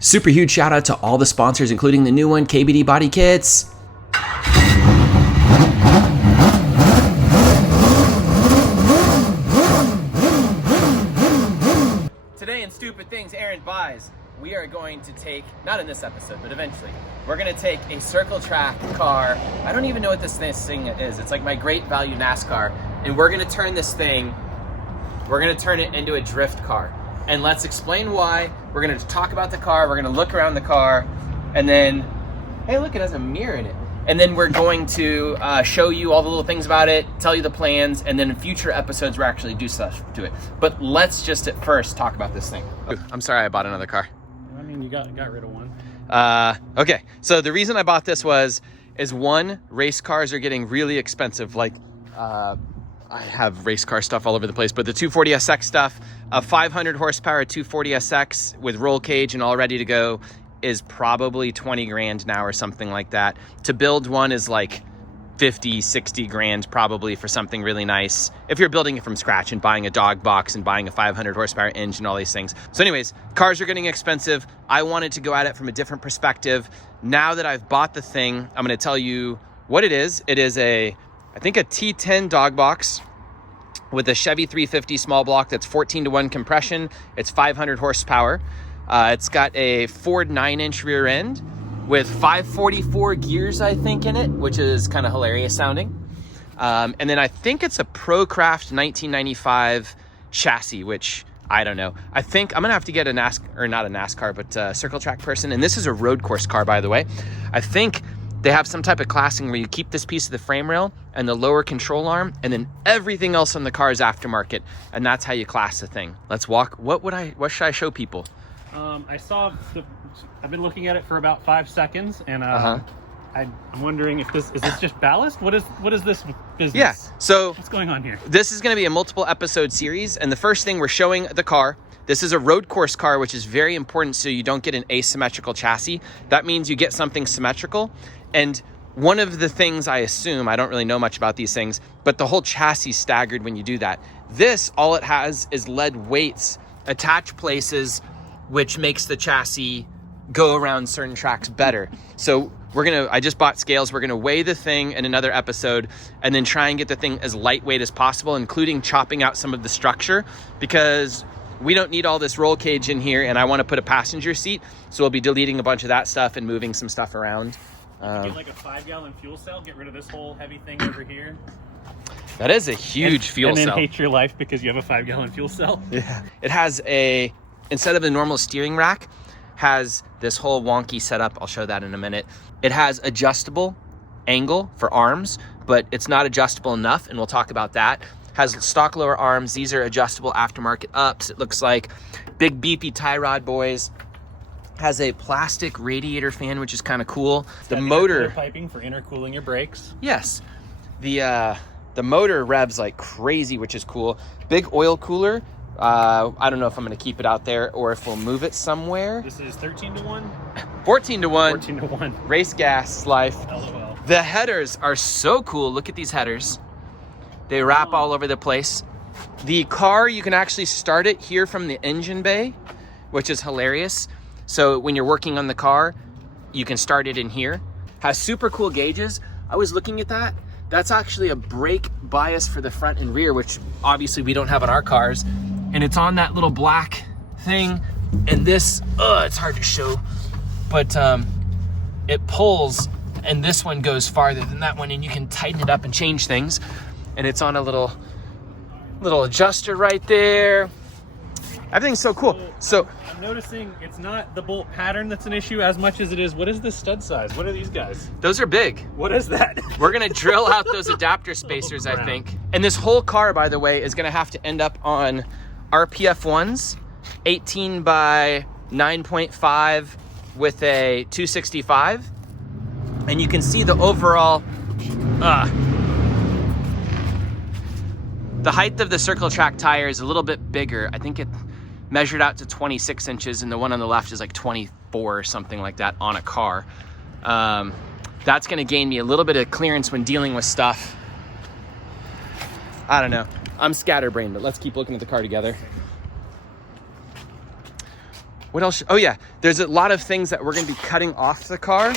Super huge shout out to all the sponsors, including the new one, KBD Body Kits. Today in Stupid Things Aaron Buys, we are going to take, not in this episode, but eventually, we're going to take a circle track car. I don't even know what this thing is. It's like my Great Value NASCAR. And we're going to turn this thing, we're going to turn it into a drift car. And let's explain why. We're going to talk about the car. We're going to look around the car. And then, hey, look, it has a mirror in it. And then we're going to show you all the little things about it, tell you the plans, and then in future episodes, we'll actually do stuff to it. But let's just at first talk about this thing. I'm sorry I bought another car. I mean, you got rid of one. Okay, so the reason I bought this is one, race cars are getting really expensive. Like, I have race car stuff all over the place, but the 240SX stuff, a 500 horsepower 240SX with roll cage and all ready to go is probably 20 grand now or something like that. To build one is like 50, 60 grand probably for something really nice. If you're building it from scratch and buying a dog box and buying a 500 horsepower engine, all these things. So anyways, cars are getting expensive. I wanted to go at it from a different perspective. Now that I've bought the thing, I'm gonna tell you what it is. It is I think a T10 dog box with a Chevy 350 small block that's 14-to-1 compression. It's 500 horsepower. It's got a Ford 9-inch rear end with 544 gears, I think, in it, which is kind of hilarious sounding. And then I think it's a ProCraft 1995 chassis, which I don't know. I think I'm gonna have to get a NASCAR, or not a NASCAR, but a circle track person. And this is a road course car, by the way. I think they have some type of classing where you keep this piece of the frame rail and the lower control arm, and then everything else on the car is aftermarket, and that's how you class the thing. Let's walk. What should I show people? I've been looking at it for about 5 seconds, and I'm wondering if is this just ballast? What is this business? Yeah. So what's going on here? This is going to be a multiple episode series, and the first thing we're showing the car. This is a road course car, which is very important so you don't get an asymmetrical chassis. That means you get something symmetrical. And one of the things I assume, I don't really know much about these things, but the whole chassis staggered when you do that. This, all it has is lead weights attached places, which makes the chassis go around certain tracks better. So I just bought scales. We're gonna weigh the thing in another episode and then try and get the thing as lightweight as possible, including chopping out some of the structure, because we don't need all this roll cage in here, and I wanna put a passenger seat. So we'll be deleting a bunch of that stuff and moving some stuff around. Get like a 5-gallon fuel cell, get rid of this whole heavy thing over here. That is a huge fuel cell. And then hate your life because you have a 5-gallon fuel cell. Yeah. It has instead of the normal steering rack, has this whole wonky setup. I'll show that in a minute. It has adjustable angle for arms, but it's not adjustable enough, and we'll talk about that. Has stock lower arms. These are adjustable aftermarket ups. It looks like big beefy tie rod boys. Has a plastic radiator fan, which is kind of cool. The motor piping for intercooling your brakes. Yes. The motor revs like crazy, which is cool. Big oil cooler. I don't know if I'm going to keep it out there or if we'll move it somewhere. This is 13-to-1? 14-to-1. 14-to-1. Race gas life. LOL. The headers are so cool. Look at these headers. They wrap all over the place. The car, you can actually start it here from the engine bay, which is hilarious. So when you're working on the car, you can start it in here. Has super cool gauges. I was looking at that. That's actually a brake bias for the front and rear, which obviously we don't have on our cars. And it's on that little black thing. And this, it's hard to show, but it pulls, and this one goes farther than that one, and you can tighten it up and change things. And it's on a little adjuster right there. Everything's so cool. So I'm noticing it's not the bolt pattern that's an issue as much as it is, what is the stud size? What are these guys? Those are big. What is that? We're gonna drill out those adapter spacers, I think. And this whole car, by the way, is gonna have to end up on RPF 1s, 18 by 9.5 with a 265. And you can see the overall, the height of the circle track tire is a little bit bigger. I think it measured out to 26 inches, and the one on the left is like 24 or something like that on a car. That's gonna gain me a little bit of clearance when dealing with stuff. I don't know. I'm scatterbrained, but let's keep looking at the car together. What else? Oh yeah, there's a lot of things that we're gonna be cutting off the car.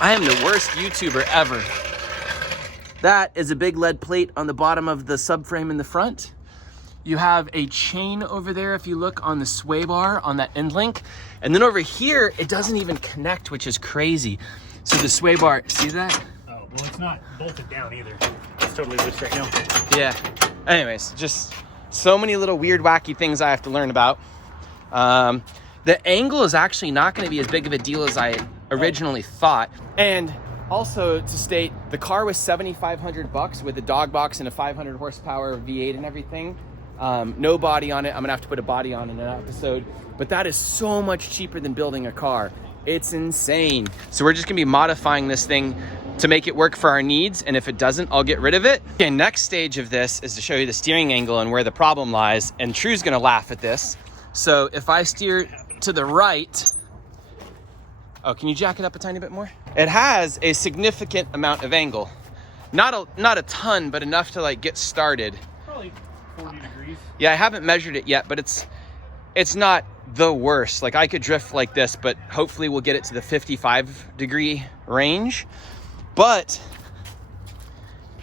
I am the worst YouTuber ever. That is a big lead plate on the bottom of the subframe in the front. You have a chain over there if you look on the sway bar on that end link. And then over here, it doesn't even connect, which is crazy. So the sway bar, see that? Oh, well, it's not bolted down either. It's totally loose right now. Yeah. Anyways, just so many little weird, wacky things I have to learn about. The angle is actually not going to be as big of a deal as I originally thought. And also to state, the car was $7,500 with a dog box and a 500 horsepower V8 and everything. No body on it. I'm gonna have to put a body on in an episode, but that is so much cheaper than building a car. It's insane. So we're just gonna be modifying this thing to make it work for our needs, and if it doesn't, I'll get rid of it. Okay, next stage of this is to show you the steering angle and where the problem lies, and True's gonna laugh at this. So if I steer to the right, oh, can you jack it up a tiny bit more? It has a significant amount of angle. Not a ton, but enough to like get started. Probably 40 degrees. Yeah, I haven't measured it yet, but it's not the worst. Like I could drift like this, but hopefully we'll get it to the 55-degree range. But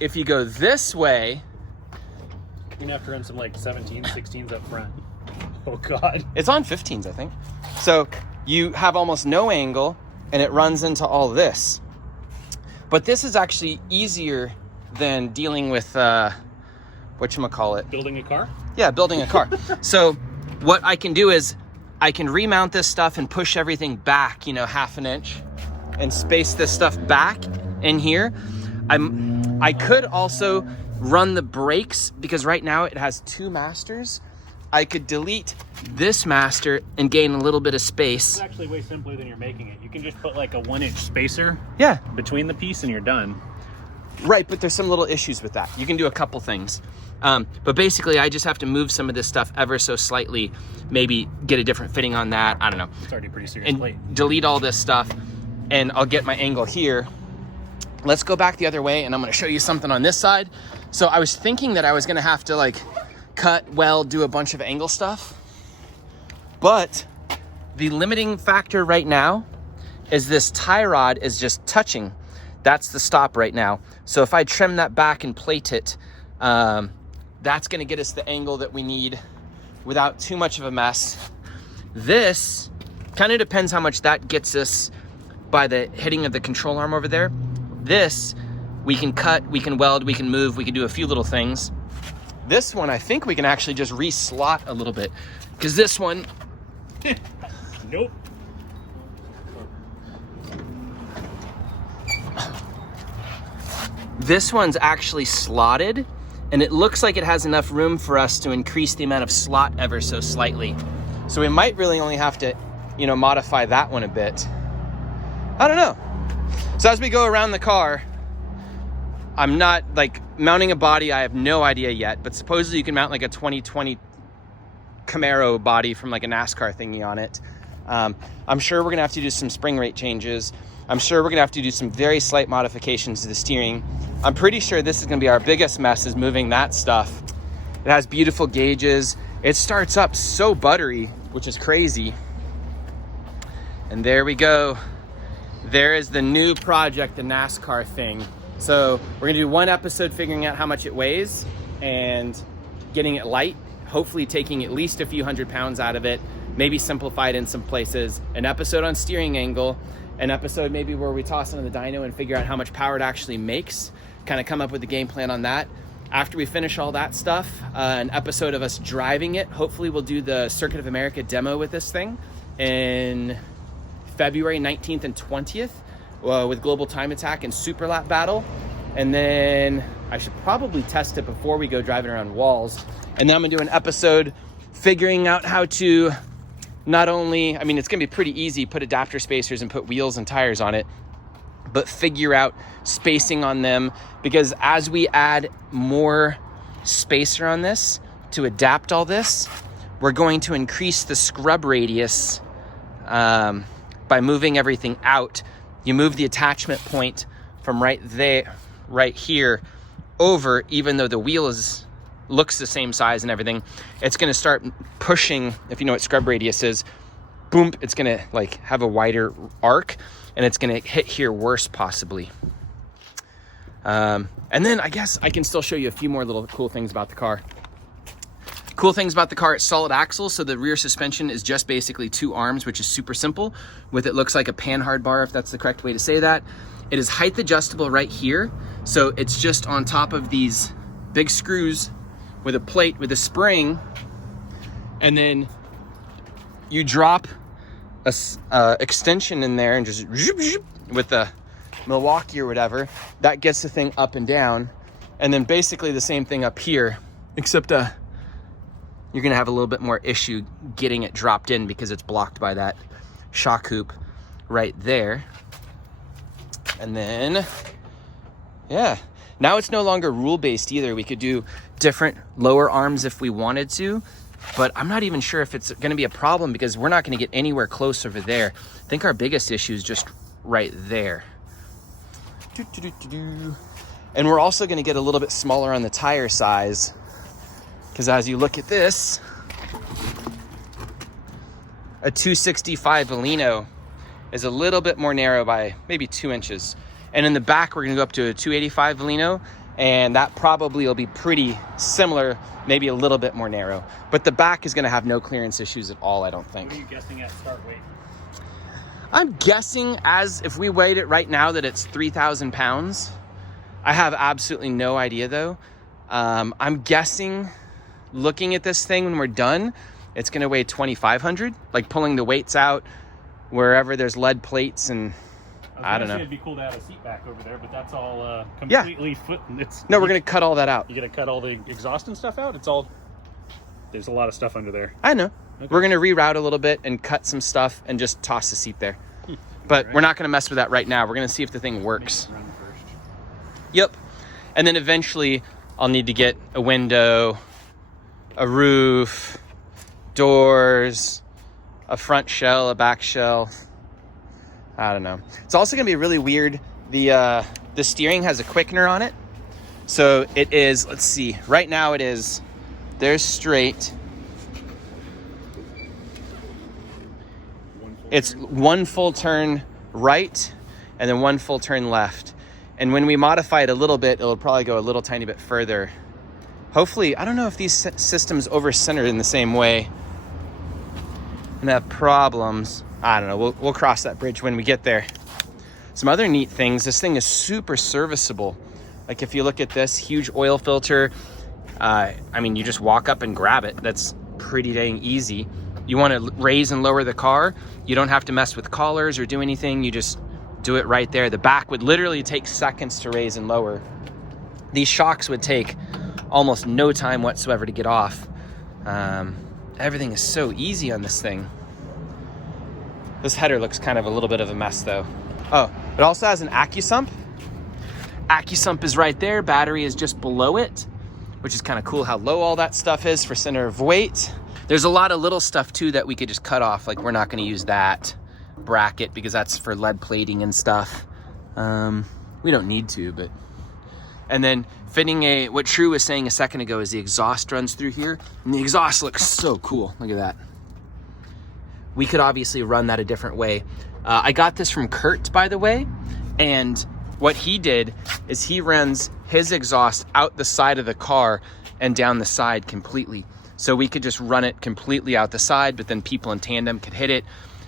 if you go this way, you're gonna have to run some like 17s, 16s up front. Oh God. It's on 15s, I think. So you have almost no angle and it runs into all this. But this is actually easier than dealing with, whatchamacallit? Building a car? Yeah, building a car. So what I can do is I can remount this stuff and push everything back, you know, half an inch and space this stuff back in here. I could also run the brakes because right now it has two masters. I could delete this master and gain a little bit of space. It's actually way simpler than you're making it. You can just put like a 1-inch spacer between the piece and you're done. Right, but there's some little issues with that. You can do a couple things. But basically, I just have to move some of this stuff ever so slightly, maybe get a different fitting on that. I don't know. It's already a pretty serious and plate. Delete all this stuff, and I'll get my angle here. Let's go back the other way, and I'm going to show you something on this side. So I was thinking that I was going to have to like cut, weld, do a bunch of angle stuff. But the limiting factor right now is this tie rod is just touching. That's the stop right now. So if I trim that back and plate it, that's gonna get us the angle that we need without too much of a mess. This kind of depends how much that gets us by the hitting of the control arm over there. This, we can cut, we can weld, we can move, we can do a few little things. This one, I think we can actually just re-slot a little bit, because this one... Nope. This one's actually slotted, and it looks like it has enough room for us to increase the amount of slot ever so slightly. So we might really only have to, you know, modify that one a bit. I don't know. So as we go around the car, I'm not like mounting a body. I have no idea yet, but supposedly you can mount like a 2020 Camaro body from like a NASCAR thingy on it. I'm sure we're gonna have to do some spring rate changes. I'm sure we're gonna have to do some very slight modifications to the steering. I'm pretty sure this is gonna be our biggest mess, is moving that stuff. It has beautiful gauges. It starts up so buttery, which is crazy. And there we go. There is the new project, the NASCAR thing. So we're gonna do one episode figuring out how much it weighs and getting it light, hopefully taking at least a few £100 out of it, maybe simplify it in some places, an episode on steering angle, an episode maybe where we toss it on the dyno and figure out how much power it actually makes, kind of come up with a game plan on that. After we finish all that stuff, an episode of us driving it. Hopefully we'll do the Circuit of America demo with this thing in February 19th and 20th with Global Time Attack and Super Lap Battle. And then I should probably test it before we go driving around walls. And then I'm gonna do an episode figuring out how to not only, I mean, it's gonna be pretty easy, put adapter spacers and put wheels and tires on it, but figure out spacing on them, because as we add more spacer on this to adapt all this, we're going to increase the scrub radius by moving everything out. You move the attachment point from right there, right here, over, even though the wheel is looks the same size and everything, it's going to start pushing, if you know what scrub radius is, boom, it's going to like have a wider arc, and it's going to hit here worse possibly. And then I guess I can still show you a few more little cool things about the car. Cool things about the car, it's solid axles, so the rear suspension is just basically 2 arms, which is super simple. With it looks like a panhard bar, if that's the correct way to say that. It is height adjustable right here, so it's just on top of these big screws with a plate with a spring, and then you drop a extension in there and just with the Milwaukee or whatever, that gets the thing up and down. And then basically the same thing up here, except you're gonna have a little bit more issue getting it dropped in because it's blocked by that shock hoop right there. And then, yeah, now it's no longer rule-based either. We could do different lower arms if we wanted to, but I'm not even sure if it's gonna be a problem because we're not gonna get anywhere close over there. I think our biggest issue is just right there. And we're also gonna get a little bit smaller on the tire size, because as you look at this, a 265 Valino is a little bit more narrow by maybe 2 inches. And in the back, we're gonna go up to a 285 Valino, and that probably will be pretty similar, maybe a little bit more narrow. But the back is gonna have no clearance issues at all, I don't think. What are you guessing at start weight? I'm guessing, as if we weighed it right now, that it's 3,000 pounds. I have absolutely no idea though. I'm guessing, looking at this thing when we're done, it's gonna weigh 2,500, like pulling the weights out wherever there's lead plates, and I don't know. It'd be cool to have a seat back over there, but that's all completely No, we're gonna cut all that out. You gonna cut all the exhaust and stuff out? It's all, there's a lot of stuff under there. I know. Okay. We're gonna reroute a little bit and cut some stuff and just toss the seat there. But right. We're not gonna mess with that right now. We're gonna see if the thing works. Run first. Yep. And then eventually I'll need to get a window, a roof, doors, a front shell, a back shell. I don't know. It's also gonna be really weird. The steering has a quickener on it. So it is, let's see, right now it is, there's straight. It's 1 full turn right and then 1 full turn left. And when we modify it a little bit, it'll probably go a little tiny bit further. Hopefully, I don't know if these systems over-center in the same way and have problems. I don't know, we'll cross that bridge when we get there. Some other neat things, this thing is super serviceable. Like if you look at this huge oil filter, I mean, you just walk up and grab it. That's pretty dang easy. You want to raise and lower the car, you don't have to mess with collars or do anything. You just do it right there. The back would literally take seconds to raise and lower. These shocks would take almost no time whatsoever to get off. Everything is so easy on this thing. This header looks kind of a little bit of a mess though. Oh, it also has an AccuSump. AccuSump is right there. Battery is just below it, which is kind of cool how low all that stuff is for center of weight. There's a lot of little stuff too that we could just cut off. Like we're not going to use that bracket because that's for lead plating and stuff. We don't need to, but. And then fitting what True was saying a second ago is the exhaust runs through here. And the exhaust looks so cool. Look at that. We could obviously run that a different way. I got this from Kurt, by the way. And what he did is he runs his exhaust out the side of the car and down the side completely. So we could just run it completely out the side, but then people in tandem could hit it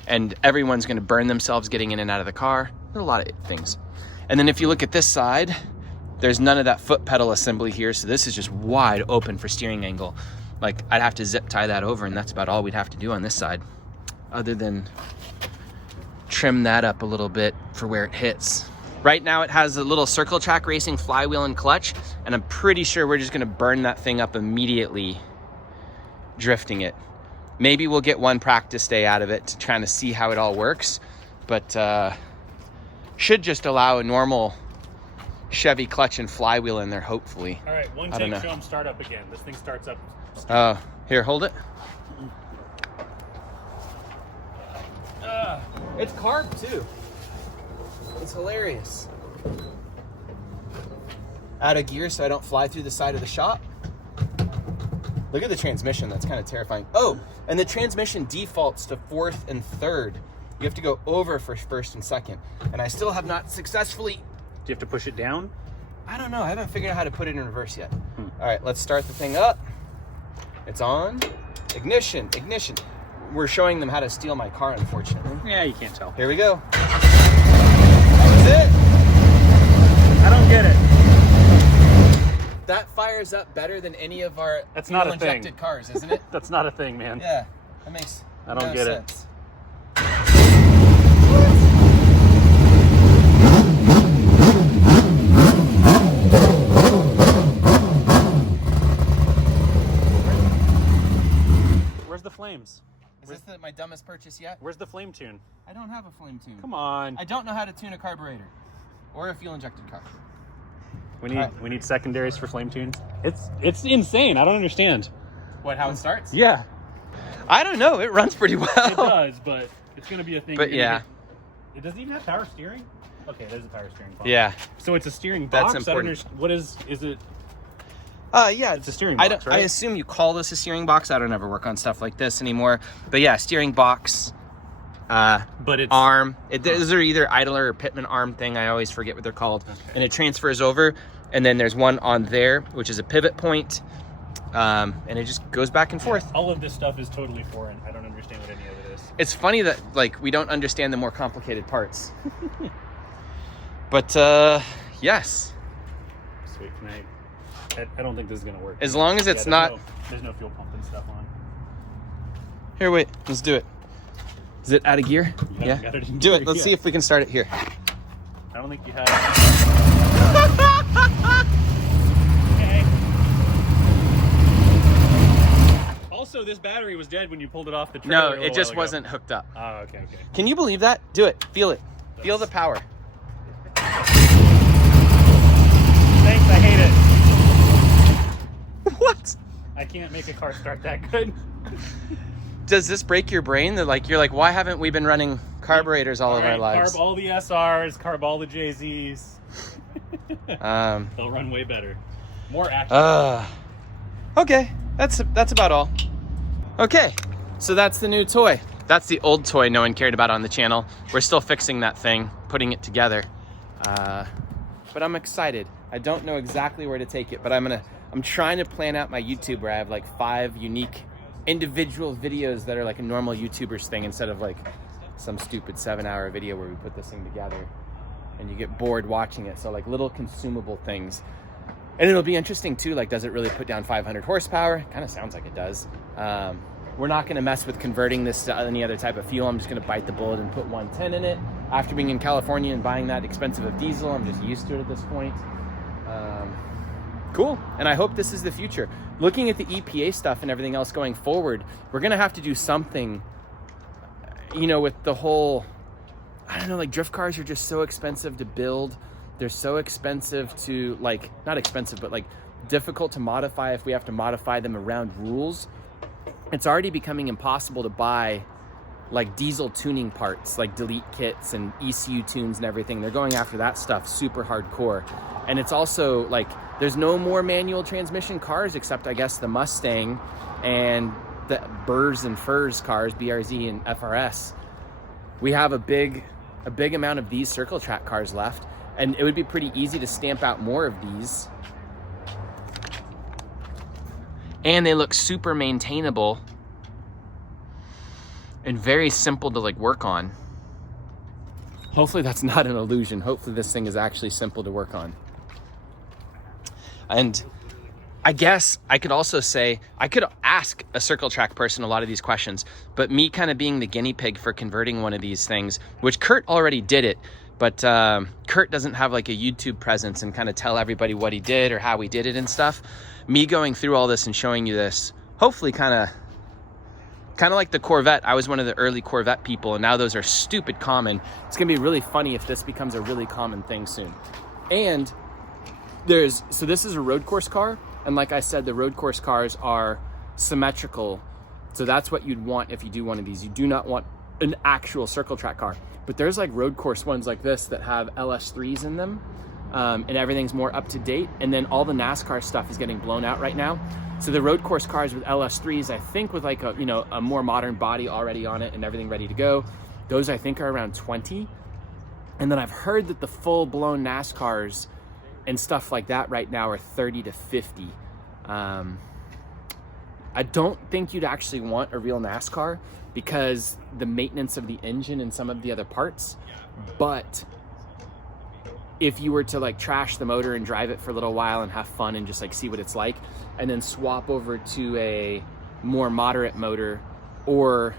and everyone's gonna burn themselves getting in and out of the car. There's a lot of things. And then if you look at this side, there's none of that foot pedal assembly here. So this is just wide open for steering angle. Like I'd have to zip tie that over and that's about all we'd have to do on this side, other than trim that up a little bit for where it hits. Right now it has a little circle track racing flywheel and clutch, and I'm pretty sure we're just gonna burn that thing up immediately drifting it. Maybe we'll get one practice day out of it to try to see how it all works, but should just allow a normal Chevy clutch and flywheel in there, hopefully. All right, one take, show them start up again. This thing starts up. Oh, here, hold it. It's carb too. It's hilarious. Out of gear so I don't fly through the side of the shop. Look at the transmission. That's kind of terrifying. Oh, and the transmission defaults to 4th and 3rd. You have to go over for 1st and 2nd. And I still have not successfully... Do you have to push it down? I don't know. I haven't figured out how to put it in reverse yet. All right, let's start the thing up. It's on. Ignition. We're showing them how to steal my car, unfortunately. Yeah, you can't tell. Here we go. That was it. I don't get it. That fires up better than any of our That's not a thing. injected cars, isn't it? That's not a thing, man. Yeah, that makes I don't get it. sense. Where's the flames? Is this my dumbest purchase yet? Where's the flame tune? I don't have a flame tune. Come on. I don't know how to tune a carburetor or a fuel injected car. We need secondaries for flame tunes. It's insane. I don't understand. What, how it starts? Yeah. I don't know. It runs pretty well. It does, but it's gonna be a thing. But yeah. It doesn't even have power steering? Okay, there's a power steering box. Yeah. So it's a steering box? That's important. What is it? Yeah. It's a steering box, right? I assume you call this a steering box. I don't ever work on stuff like this anymore. But yeah, steering box. But it's arm. Those are either idler or pitman arm thing. I always forget what they're called. Okay. And it transfers over. And then there's one on there, which is a pivot point. And it just goes back and forth. All of this stuff is totally foreign. I don't understand what any of it is. It's funny that like we don't understand the more complicated parts. But yes. Sweet. I don't think this is gonna work. As long as it's not. There's no fuel pump and stuff on. Here, wait. Let's do it. Is it out of gear? Yeah. Got it in Do gear, it. Let's yeah. see if we can start it here. I don't think you have. Okay. Also, this battery was dead when you pulled it off the trailer. No, a little it just while ago. wasn't hooked up. Oh, okay. Can you believe that? Do it. Feel it. Feel the power. Thanks, I hate it. What? I can't make a car start that good. Does this break your brain? That like you're like, why haven't we been running carburetors all of our lives? Carb all the SRs, carb all the JZs. They'll run way better. More action. Okay, that's about all. Okay, so that's the new toy. That's the old toy no one cared about on the channel. We're still fixing that thing, putting it together. But I'm excited. I don't know exactly where to take it, but I'm trying to plan out my YouTube where I have like 5 unique individual videos that are like a normal YouTuber's thing instead of like some stupid 7-hour video where we put this thing together and you get bored watching it. So like little consumable things. And it'll be interesting too, like does it really put down 500 horsepower? Kind of sounds like it does. We're not gonna mess with converting this to any other type of fuel. I'm just gonna bite the bullet and put 110 in it. After being in California and buying that expensive of diesel, I'm just used to it at this point. Cool, and I hope this is the future. Looking at the EPA stuff and everything else going forward, we're gonna have to do something, you know, with the whole, I don't know, like drift cars are just so expensive to build. They're so expensive to, like, not expensive, but like difficult to modify if we have to modify them around rules. It's already becoming impossible to buy like diesel tuning parts, like delete kits and ECU tunes and everything. They're going after that stuff super hardcore. And it's also like, there's no more manual transmission cars except I guess the Mustang and the Burrs and Furs cars, BRZ and FRS. We have a big amount of these circle track cars left, and it would be pretty easy to stamp out more of these. And they look super maintainable and very simple to like work on. Hopefully that's not an illusion. Hopefully this thing is actually simple to work on. And I guess I could also say, I could ask a circle track person a lot of these questions, but me kind of being the guinea pig for converting one of these things, which Kurt already did it, but Kurt doesn't have like a YouTube presence and kind of tell everybody what he did or how he did it and stuff. Me going through all this and showing you this, hopefully kind of like the Corvette. I was one of the early Corvette people, and now those are stupid common. It's gonna be really funny if this becomes a really common thing soon. And so this is a road course car, and like I said, the road course cars are symmetrical. So that's what you'd want if you do one of these. You do not want an actual circle track car. But there's like road course ones like this that have LS3s in them. and everything's more up to date. And then all the NASCAR stuff is getting blown out right now. So the road course cars with LS3s, I think with like a, you know, a more modern body already on it and everything ready to go, those I think are around 20. And then I've heard that the full blown NASCARs and stuff like that right now are 30 to 50. I don't think you'd actually want a real NASCAR because the maintenance of the engine and some of the other parts. But if you were to like trash the motor and drive it for a little while and have fun and just like see what it's like, and then swap over to a more moderate motor, or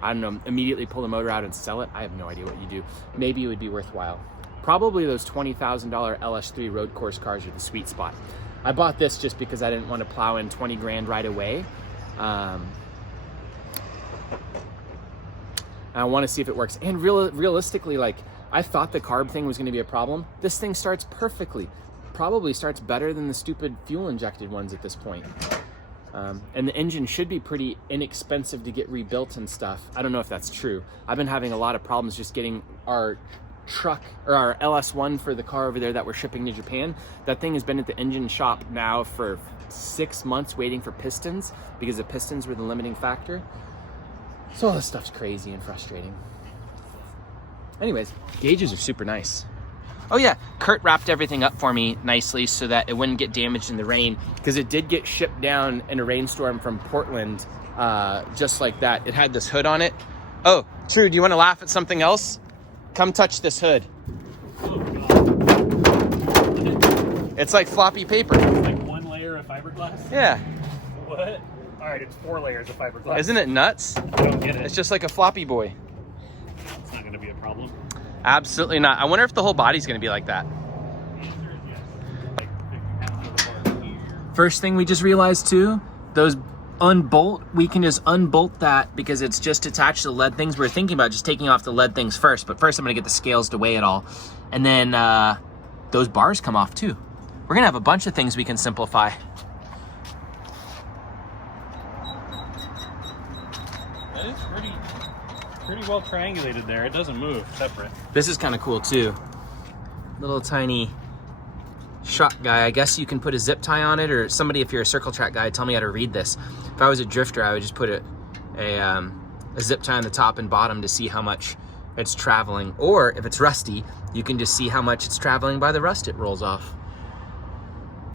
I don't know, immediately pull the motor out and sell it, I have no idea what you do. Maybe it would be worthwhile. Probably those $20,000 LS3 road course cars are the sweet spot. I bought this just because I didn't want to plow in 20 grand right away. I want to see if it works. And realistically, like, I thought the carb thing was going to be a problem. This thing starts perfectly. Probably starts better than the stupid fuel injected ones at this point. And the engine should be pretty inexpensive to get rebuilt and stuff. I don't know if that's true. I've been having a lot of problems just getting our truck, or our LS1 for the car over there that we're shipping to Japan. That thing has been at the engine shop now for 6 months waiting for pistons because the pistons were the limiting factor. So all this stuff's crazy and frustrating. Anyways, gauges are super nice. Oh yeah, Kurt wrapped everything up for me nicely so that it wouldn't get damaged in the rain, because it did get shipped down in a rainstorm from Portland, just like that. It had this hood on it. Oh, True, do you want to laugh at something else? Come touch this hood. Oh, God. It's like floppy paper. It's like one layer of fiberglass? Yeah. What? All right, it's 4 layers of fiberglass. Isn't it nuts? I don't get it. It's just like a floppy boy. It's not going to be a problem. Absolutely not. I wonder if the whole body's going to be like that. The answer is yes. Like, if you have the bar here. First thing we just realized too, those unbolt, we can just unbolt that because it's just attached to the lead things. We're thinking about just taking off the lead things first, but first I'm going to get the scales to weigh it all. And then those bars come off too. We're going to have a bunch of things we can simplify. That is pretty well triangulated there. It doesn't move separate. This is kind of cool too. Little tiny shock guy. I guess you can put a zip tie on it, or somebody, if you're a circle track guy, tell me how to read this. If I was a drifter, I would just put a zip tie on the top and bottom to see how much it's traveling. Or if it's rusty, you can just see how much it's traveling by the rust it rolls off.